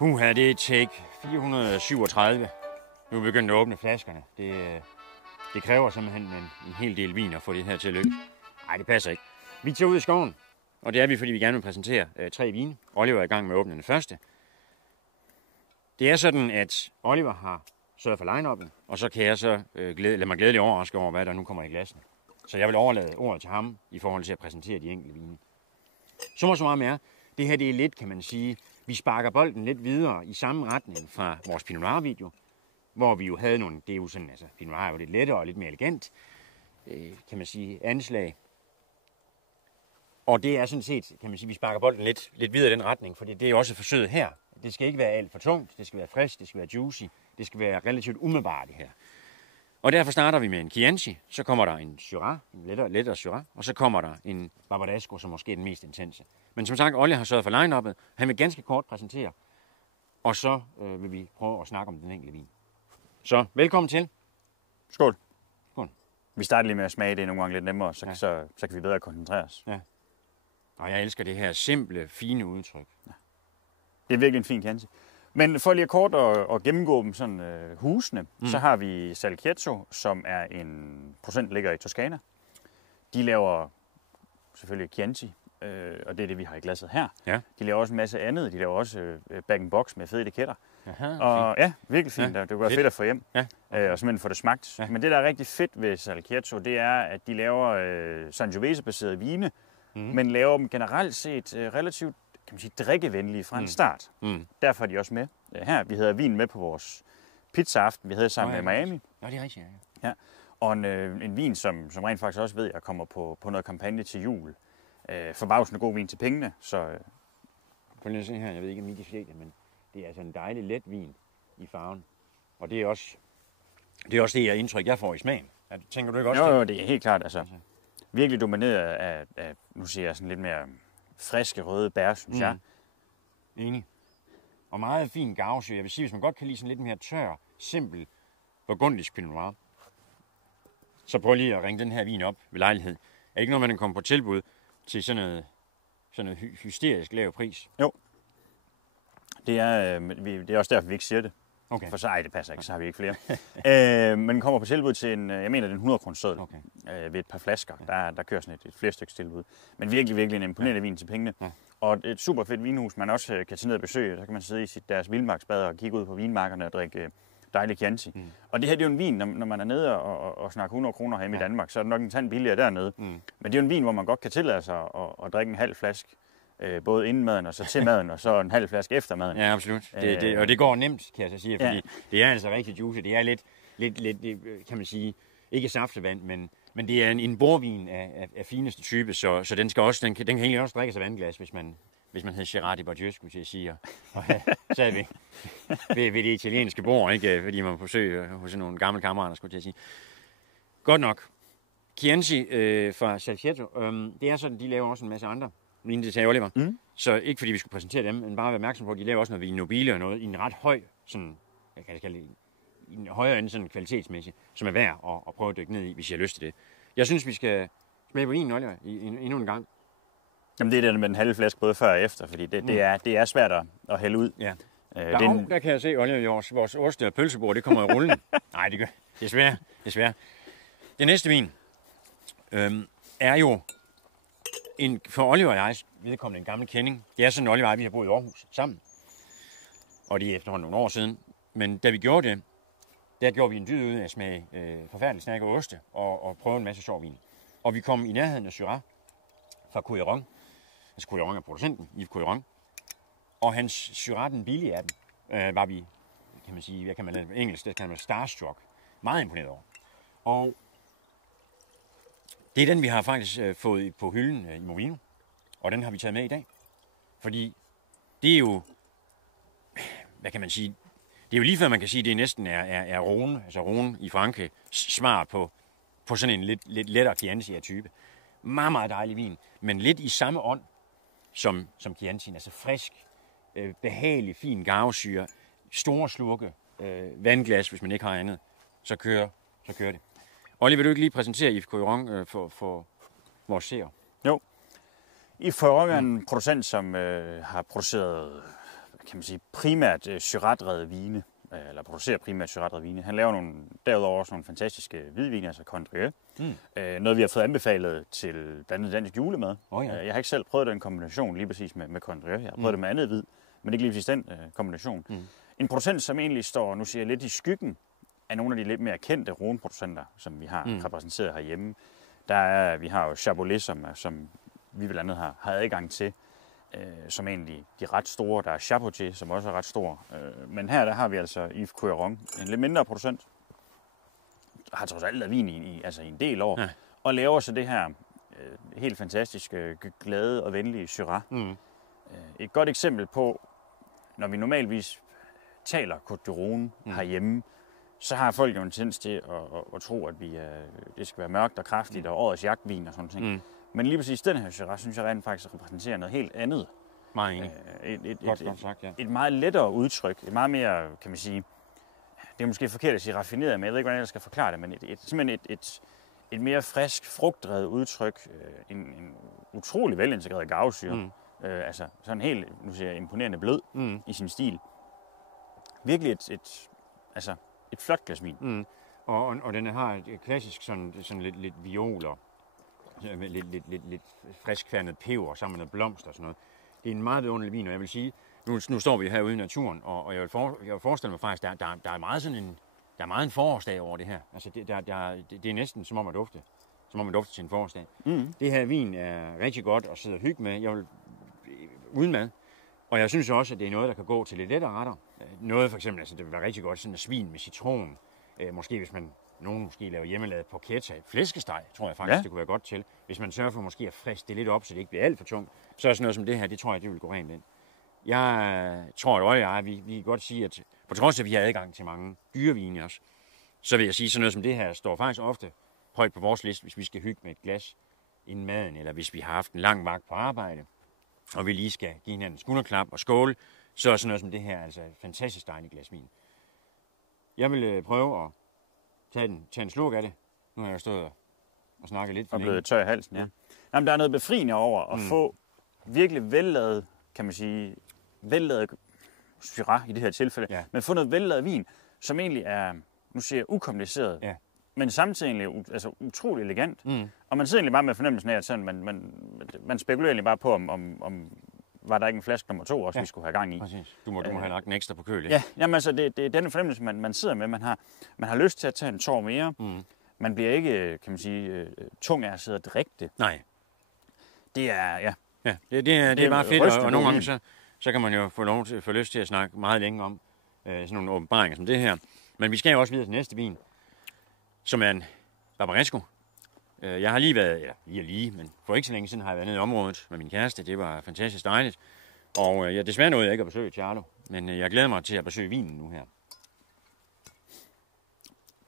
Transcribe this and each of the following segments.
Her det er take 437. Nu er vi begyndt at åbne flaskerne. Det kræver simpelthen en hel del vin at få det her til at lykke. Nej, det passer ikke. Vi tager ud i skoven, og det er vi, fordi vi gerne vil præsentere 3 vine. Oliver er i gang med at åbne den første. Det er sådan, at Oliver har sørget for line-up'en, og så kan jeg så lade mig glædeligt overraske over, hvad der nu kommer i glassen. Så jeg vil overlade ordet til ham i forhold til at præsentere de enkelte vine. Så meget mere. Det her det er lidt, kan man sige, vi sparker bolden lidt videre i samme retning fra vores Pinot Noir-video, hvor vi jo havde nogle, det er jo sådan, altså Pinot Noir er jo lidt lettere og lidt mere elegant, kan man sige, anslag. Og det er sådan set, kan man sige, vi sparker bolden lidt videre i den retning, fordi det er også forsøget her. Det skal ikke være alt for tungt, det skal være frisk, det skal være juicy, det skal være relativt umiddelbart det her. Og derfor starter vi med en Chianti, så kommer der en Syrah, en lettere Syrah, og så kommer der en Barbadasco, som måske er den mest intense. Men som sagt, Olle har sørget for line-up'et, han vil ganske kort præsentere, og så vil vi prøve at snakke om den enkelte vin. Så velkommen til. Skål. Skål. Vi starter lige med at smage det nogle gange lidt nemmere, så kan vi bedre koncentrere os. Ja. Og jeg elsker det her simple, fine udtryk. Ja. Det er virkelig en fin Chianti. Men for lige kort at gennemgå dem sådan husene, så har vi Salichetto, som er en procent ligger i Toscana. De laver selvfølgelig Chianti, og det er det, vi har i glasset her. Ja. De laver også en masse andet. De laver også bag-in-box med fede etiketter. Aha, og fint. ja, virkelig fint. Ja, det kunne være fedt at få hjem, ja, okay. Og simpelthen få det smagt. Ja. Men det, der er rigtig fedt ved Salichetto, det er, at de laver Sangiovese-baserede vine, men laver dem generelt set relativt, kan man sige, drikkevenlige fra en start. Derfor er de også med her. Vi havde vin med på vores pizzaaften, vi havde sammen med Miami. Ja, det er rigtigt, ja. Og en vin, som rent faktisk også ved, at kommer på noget kampagne til jul. Forbavsende god vin til pengene. Så prøv lige at se her, jeg ved ikke, om I kan se det, men det er altså en dejlig let vin i farven. Og det er også det indtryk, jeg får i smagen. Tænker du ikke også Jo, det er helt klart. Altså, virkelig domineret af, nu siger jeg sådan lidt mere friske røde bær, synes jeg. Enig. Og meget fin garvesyre. Jeg vil sige, hvis man godt kan lide sådan lidt mere tør, simpel, burgundisk Pinot Noir, så prøv lige at ringe den her vin op ved lejlighed. Er ikke noget, man kan komme på tilbud til sådan noget hysterisk lav pris? Jo. Det er også derfor, vi ikke siger det. Okay. For så det passer ikke, så har vi ikke flere. Men den kommer på tilbud til jeg mener, det er en 100 kroner seddel ved et par flasker. Der kører sådan et flerstyks tilbud. Men virkelig en imponerende vin til pengene. Ja. Og et super fedt vinhus, man også kan tage ned og besøge. Så kan man sidde i deres vildmarksbad og kigge ud på vinmarkerne og drikke dejlig Chianti. Og det her det er jo en vin, når man er nede og snakker 100 kroner hjemme i Danmark, så er det nok en tand billigere dernede. Men det er jo en vin, hvor man godt kan tillade sig at drikke en halv flaske. Både inden maden og så til maden, og så en halv flaske efter maden. Ja, absolut. Og det går nemt, kan jeg så sige, fordi det er altså rigtig juicy. Det er lidt, kan man sige, ikke saftevand, men det er en bordvin af fineste type, så den kan egentlig også drikkes af vandglas, hvis man hedder Gerard Depardieu, skulle jeg sige, og sad ved det italienske bord, ikke, fordi man forsøger hos nogle gamle kammerater, skulle jeg sige. Godt nok. Chianti fra Salichetto, det er sådan, de laver også en masse andre vine, det sagde Oliver. Så ikke fordi vi skulle præsentere dem, men bare være opmærksom på, at de laver også noget vin nobile og noget i en ret høj, sådan, jeg kan kalde det, i en højere end sådan kvalitetsmæssigt, som er værd at prøve at dykke ned i, hvis I har lyst til det. Jeg synes, vi skal smage på vinen, Oliver, endnu en gang. Jamen det er det med den halve flaske både før og efter, fordi det er svært at hælde ud. Ja. Der kan jeg se, Oliver, vores oste- og pølsebord, det kommer i rullen. Nej, det gør desværre. Det næste vin er jo for Oliver og jeg vedkommende en gammel kending. Det er sådan, Oliver og jeg, vi har boet i Aarhus sammen. Og det er efterhånden nogle år siden. Men da vi gjorde det, der gjorde vi en dyd ud af at smage forfærdeligt snakke og oste og prøve en masse sjov vin. Og vi kom i nærheden af Syrah fra Couilleron. Altså Couilleron er producenten, Yves Couilleron. Og hans Syrah, den billige af dem, var vi, kan man sige, hvad kan man lade engelsk, det kan man starstruck. Meget imponeret over. Og det er den, vi har faktisk fået på hylden i Movino, og den har vi taget med i dag. Fordi det er jo, hvad kan man sige, det er jo lige før man kan sige, at det næsten er Rhone, altså Rhone i Frankrig, smar på sådan en lidt lettere Chianti af type. Meget, meget dejlig vin, men lidt i samme ånd som Chianti, altså frisk, behagelig, fin garvesyre, store slurke, vandglas, hvis man ikke har andet, så kører det. Oliver, vil du ikke lige præsentere Yves Couilleron for vores seere? Jo. Yves Couilleron er en producent, som har produceret kan man sige, primært Syrah-drevede vine, eller producerer primært Syrah-drevede vine. Han laver derudover også nogle fantastiske hvidvine, altså Condrieu. Noget, vi har fået anbefalet til blandt andet dansk julemad. Jeg har ikke selv prøvet den kombination lige præcis med Condrieu. Jeg har prøvet det med andet hvid, men ikke lige præcis den kombination. En producent, som egentlig står, nu siger jeg, lidt i skyggen af nogle af de lidt mere kendte Rhône-producenter, som vi har repræsenteret herhjemme. Vi har jo Chabolet, som vi blandt andet har adgang til, som egentlig de ret store. Der er Chapoutier, som også er ret stor. Men her der har vi altså Yves Couilleron, en lidt mindre producent, har trods alt lavet vin i en del år, og laver så det her helt fantastiske, glade og venlige Syrah. Et godt eksempel på, når vi normalvis taler Côte d'Rhône herhjemme, så har folk jo en tendens til at tro, at det skal være mørkt og kraftigt og årets jagtvin og sådan ting. Men lige præcis den her Syrah, synes jeg rent faktisk repræsenterer noget helt andet. Meget enig. Et meget lettere udtryk, et meget mere, kan man sige, det er måske forkert at sige raffineret, men jeg ved ikke, hvordan jeg skal forklare det, men simpelthen et mere frisk, frugtdrevet udtryk, en utrolig velintegreret garvesyre, altså sådan helt, nu siger jeg, imponerende blød i sin stil. Virkelig et flot glas vin. Og den har et klassisk sådan lidt violer, lidt friskfærdet peber sammen med noget blomster og sådan noget. Det er en meget vidunderlig vin, og jeg vil sige, nu står vi herude i naturen, og jeg vil forestille mig faktisk, der er meget der er meget en forårsdag over det her. Altså det er næsten som om at dufte til en forårsdag. Det her vin er rigtig godt at sidde og hygge med. Jeg vil uden mad. Og jeg synes også, at det er noget, der kan gå til lidt lettere retter. Noget for eksempel, altså det vil være rigtig godt sådan en svin med citron. Måske hvis nogen måske laver hjemmelavet porchetta, flæskesteg, tror jeg faktisk, det kunne være godt til. Hvis man sørger for måske at friske det lidt op, så det ikke bliver alt for tungt, så er sådan noget som det her, det tror jeg, det vil gå rent ind. Jeg tror, at vi kan godt sige, at på trods af, at vi har adgang til mange dyrevine også, så vil jeg sige, sådan noget som det her står faktisk ofte højt på vores liste, hvis vi skal hygge med et glas inden maden, eller hvis vi har haft en lang vagt på arbejde, og vi lige skal give hinanden en skulderklap og skåle, så er sådan noget som det her altså et fantastisk dejligt glas vin. Jeg vil prøve at tage en slurk af det. Nu har jeg stået og snakket lidt for længe. Og blevet tør i halsen, ja. Jamen, der er noget befriende over at få virkelig velladet, kan man sige, velladet Syrah i det her tilfælde, men få noget velladet vin, som egentlig er, nu siger jeg, ukompliceret, men samtidig utrolig elegant. Og man sidder egentlig bare med fornemmelsen af, at sådan, man spekulerer egentlig bare på, om var der ikke en flaske nummer 2 også, vi skulle have gang i. Præcis. Du må have lagt en ekstra på køl, Ja, jamen altså, det er den fornemmelse, man sidder med. Man har lyst til at tage en tår mere. Man bliver ikke, kan man sige, tung af at sidde og drikke det. Nej. Det er, Ja, det er bare fedt, og nogle gange så kan man jo få lyst til at snakke meget længe om sådan nogle åbenbaringer som det her. Men vi skal jo også videre til næste vin, som er en Barbaresco. Jeg har lige været, men for ikke så længe siden har jeg været nede i området med min kæreste. Det var fantastisk dejligt. Og desværre nåede jeg ikke at besøge Charlo, men jeg glæder mig til at besøge vinen nu her.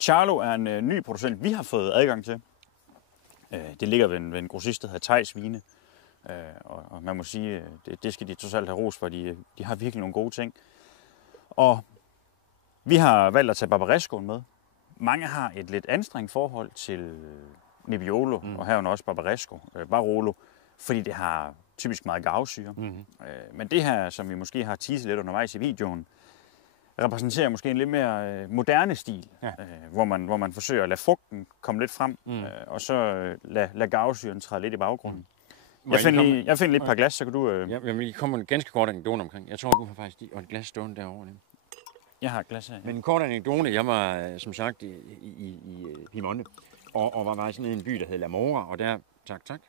Charlo er en ny producent, vi har fået adgang til. Det ligger ved en grossist, der hedder Theis Vine. Og man må sige, det skal de trods alt have ros for, de har virkelig nogle gode ting. Og vi har valgt at tage Barbarescoen med. Mange har et lidt anstrengt forhold til Nebbiolo, og herunder også Barbaresco, Barolo, fordi det har typisk meget garvesyre. Men det her, som vi måske har teaset lidt undervejs i videoen, repræsenterer måske en lidt mere moderne stil, hvor man forsøger at lade frugten komme lidt frem, og så lade garvesyren træde lidt i baggrunden. Jeg finder lige et par glas, så kan du... Jeg vil komme en ganske kort anekdote omkring. Jeg tror, du har faktisk et glas stående derovre. Jeg har et glas her. Men en kort anekdote. Jeg var, som sagt, i Piemonte, og var i sådan en by, der hed La Mora, og der... Tak.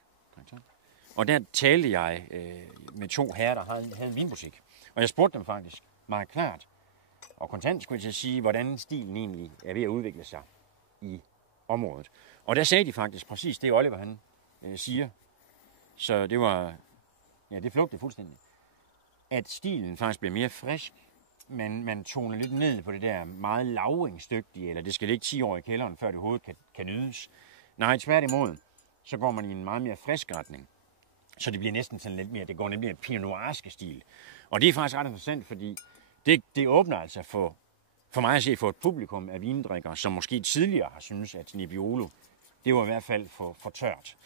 Og der talte jeg med 2 herrer, der havde en vinbutik. Og jeg spurgte dem faktisk meget klart, og kontant skulle jeg til at sige, hvordan stilen egentlig er ved at udvikle sig i området. Og der sagde de faktisk præcis det, Oliver han siger. Så det var, det flugtede fuldstændig. At stilen faktisk bliver mere frisk, men man toner lidt ned på det der meget lavringsdygtige, eller det skal ligge 10 år i kælderen, før det overhovedet kan nydes. Nej, tværtimod, så går man i en meget mere frisk retning. Så det bliver næsten sådan lidt mere, det går nemlig en Pinot Noirske stil. Og det er faktisk ret interessant, fordi det åbner altså for mig at se for et publikum af vindrikkere, som måske tidligere har syntes, at Nebbiolo, det var i hvert fald for tørt.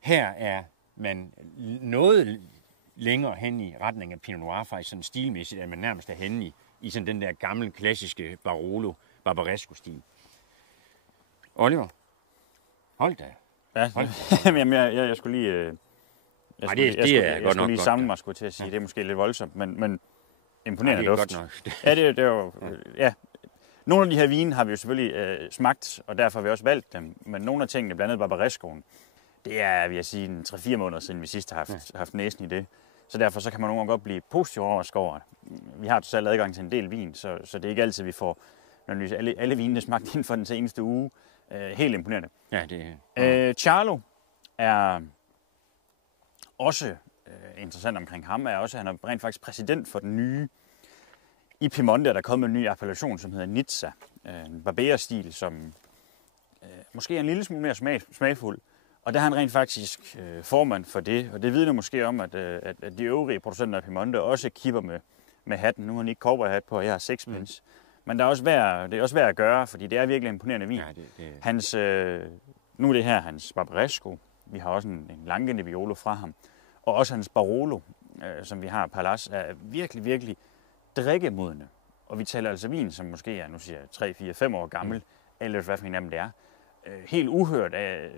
Her er man noget længere hen i retning af Pinot Noir, faktisk sådan stilmæssigt, at man nærmest er henne i sådan den der gamle, klassiske Barolo Barbaresco-stil. Oliver, hold da. Ja, jamen, jeg skulle lige... Jeg skulle lige samle mig, skulle til at sige. Ja. Det er måske lidt voldsomt, men imponerende duft. Godt nok. Ja, det er jo... Ja. Nogle af de her vine har vi jo selvfølgelig smagt, og derfor har vi også valgt dem. Men nogle af tingene, blandt andet Barbarescoen, det er, vil jeg sige, 3-4 måneder siden, vi sidst har haft næsen i det. Så derfor så kan man nogle gange godt blive positiv overrasket over. Vi har totalt adgang til en del vin, så det er ikke altid, vi får alle vinene smagt inden for den seneste uge. Helt imponerende. Ja, det Charlo er også interessant omkring ham, er også, han er rent faktisk præsident for den nye i Piemonte, der er kommet en ny appellation, som hedder Nizza. En Barbera-stil, som måske er en lille smule mere smagfuld. Og der er han rent faktisk formand for det, og det vidner måske om, at de øvrige producenter af Piemonte også kipper med hatten. Nu har han ikke cowboyhat på, og jeg har sixpence. Men det er også værd at gøre, fordi det er virkelig en imponerende vin. Ja, Hans, nu er det her hans Barbaresco. Vi har også en Langhe Nebbiolo fra ham. Og også hans Barolo, som vi har, Pallas, er virkelig, virkelig drikkemodne. Og vi taler altså vin, som måske er, nu siger jeg, 3, 4, 5 år gammel, eller hvad for en af dem det er. Helt uhørt af,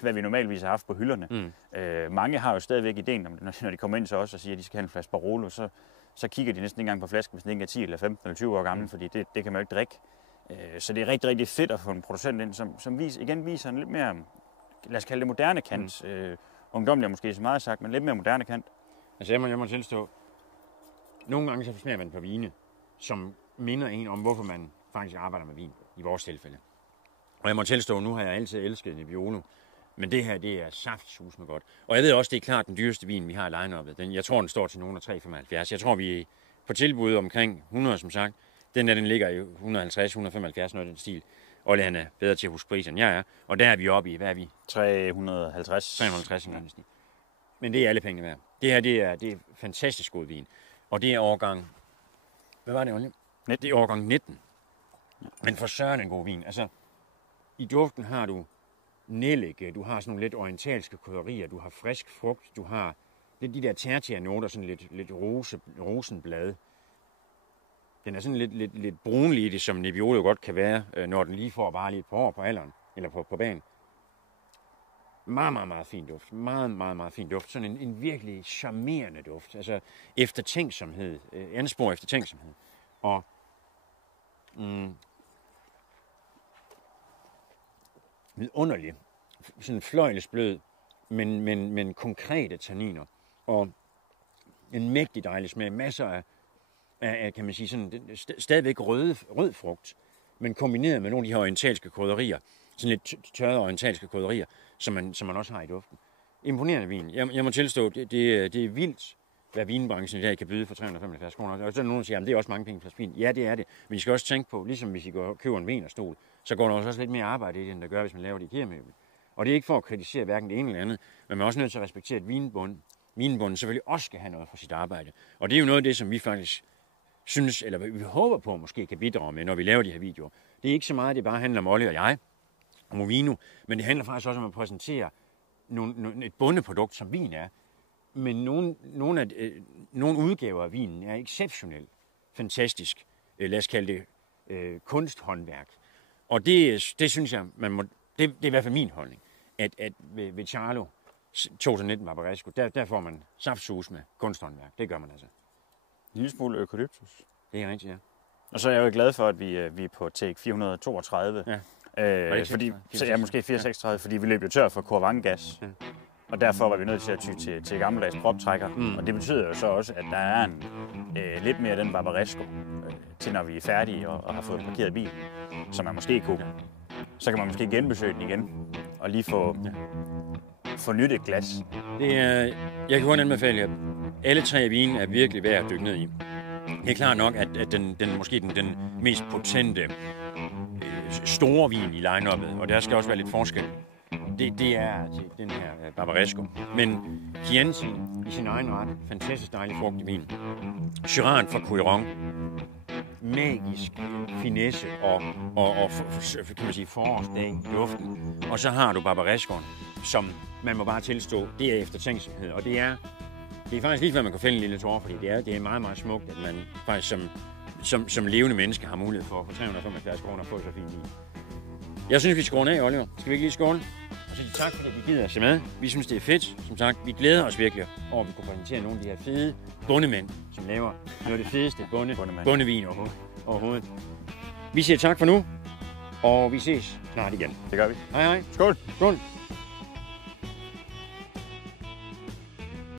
hvad vi normalvis har haft på hylderne. Mange har jo stadigvæk ideen, når de kommer ind til os og siger, at de skal have en flaske Barolo, så kigger de næsten ikke engang på flasken, hvis den ikke er 10 eller 15 eller 20 år gammel, fordi det kan man jo ikke drikke. Så det er rigtig, rigtig fedt at få en producent ind, som viser en lidt mere, lad os kalde det moderne kant. Ungdomlig er måske så meget sagt, men lidt mere moderne kant. Altså jeg må tilstå, nogle gange så forsmager man på vine, som minder en om, hvorfor man faktisk arbejder med vin, i vores tilfælde. Og jeg må tilstå, nu har jeg altid elsket Nebbiolo, men det her, det er saftsus med godt. Og jeg ved også, det er klart den dyreste vin, vi har i line-up'et. Jeg tror, den står til nogen af 3,75. Jeg tror, vi er på tilbud omkring 100, som sagt. Den ligger i 150-175, noget af den stil. Olle, han er bedre til at huske prisen, end jeg er. Og der er vi oppe i, hvad er vi? 350. 350, en anden stil. Men det er alle pengene værd. Det her, det er fantastisk god vin. Og det er årgang... Hvad var det, Olle? Det er årgang 19. Men for søren en god vin. Altså, i duften har du nellik, du har sådan nogle lidt orientalske krydderier, du har frisk frugt, du har lidt de der tertiærnoter, sådan lidt rosenblad. Den er sådan lidt brunlig i det, som Nebbiolo godt kan være, når den lige får bare lige et par år på alderen, eller på banen. Meget, meget, meget fin duft. Meget, meget, meget fin duft. Sådan en virkelig charmerende duft. Altså eftertænksomhed, anspor eftertænksomhed. Og vidunderlig, sådan fløjlesblød, men konkrete tanniner. Og en mægtig dejlig smag. Masser af kan man sige, sådan, stadigvæk rød frugt, men kombineret med nogle af de her orientalske krydderier. Sådan lidt tørrede orientalske krydderier, som man også har i duften. Imponerende vin. Jeg må tilstå, det er vildt, hvad vinbranchen i dag kan byde for 375 kroner. Og så er der nogen, der siger, at det er også mange penge for vin. Ja, det er det. Men I skal også tænke på, ligesom hvis I køber en vinerstol, så går der også lidt mere arbejde i det, end der gør, hvis man laver det i IKEA-møbel. Og det er ikke for at kritisere hverken det ene eller andet, men man er også nødt til at respektere, at vinbunden selvfølgelig også skal have noget for sit arbejde. Og det er jo noget af det, som vi faktisk synes, eller vi håber på, måske kan bidrage med, når vi laver de her videoer. Det er ikke så meget, det bare handler om Olle og jeg, og Movino, men det handler faktisk også om at præsentere et bundeprodukt, som vin er. Men nogle udgaver af vinen er exceptionelt fantastisk, lad os kalde det kunsthåndværk. Og det synes jeg, det er i hvert fald min holdning, at ved Charlo 2019 Barbaresco, der får man saftsus med kunsthåndværk. Det gør man altså. En lille smule eukalyptus. Det er rigtigt, ja. Og så er jeg jo glad for, at vi er på take 432. Ja. Fordi, så er måske 436, fordi vi løb jo tør for korvangas. Ja. Og derfor var vi nødt til at ty til gammeldags proptrækker. Og det betyder jo så også, at der er lidt mere af den Barbaresco, til når vi er færdige og har fået parkeret bilen, som man måske kunne. Så kan man måske genbesøge den igen og lige få nyt et glas. Jeg kan kun anbefale, at alle tre af vinen er virkelig værd at dykke ned i. Det er klart nok, at den måske den mest potente store vin i line-up'et, og der skal også være lidt forskel. Det er til den her Barbaresco. Men Chianti i sin egen ret, fantastisk dejlig frugtig vin. Syrah fra Couilleron, magisk finesse og kan man sige, forårsdag i duften. Og så har du Barbarescoen, som man må bare tilstå, det er eftertænksomhed, og det er Det er faktisk lige før man kan fælde en lille tårer, fordi det er meget, meget smukt, at man faktisk som levende menneske har mulighed for 375 kroner at få så fin vin. Jeg synes, vi skal runde af, Oliver. Skal vi ikke lige skåle? Og så tak, fordi vi gider at se med. Vi synes, det er fedt. Som sagt, vi glæder os virkelig over, at vi kunne præsentere nogle af de her fede bondemænd, som laver noget af det fedeste bondevin overhovedet. Vi siger tak for nu, og vi ses snart igen. Det gør vi. Hej hej. Skål. Skål.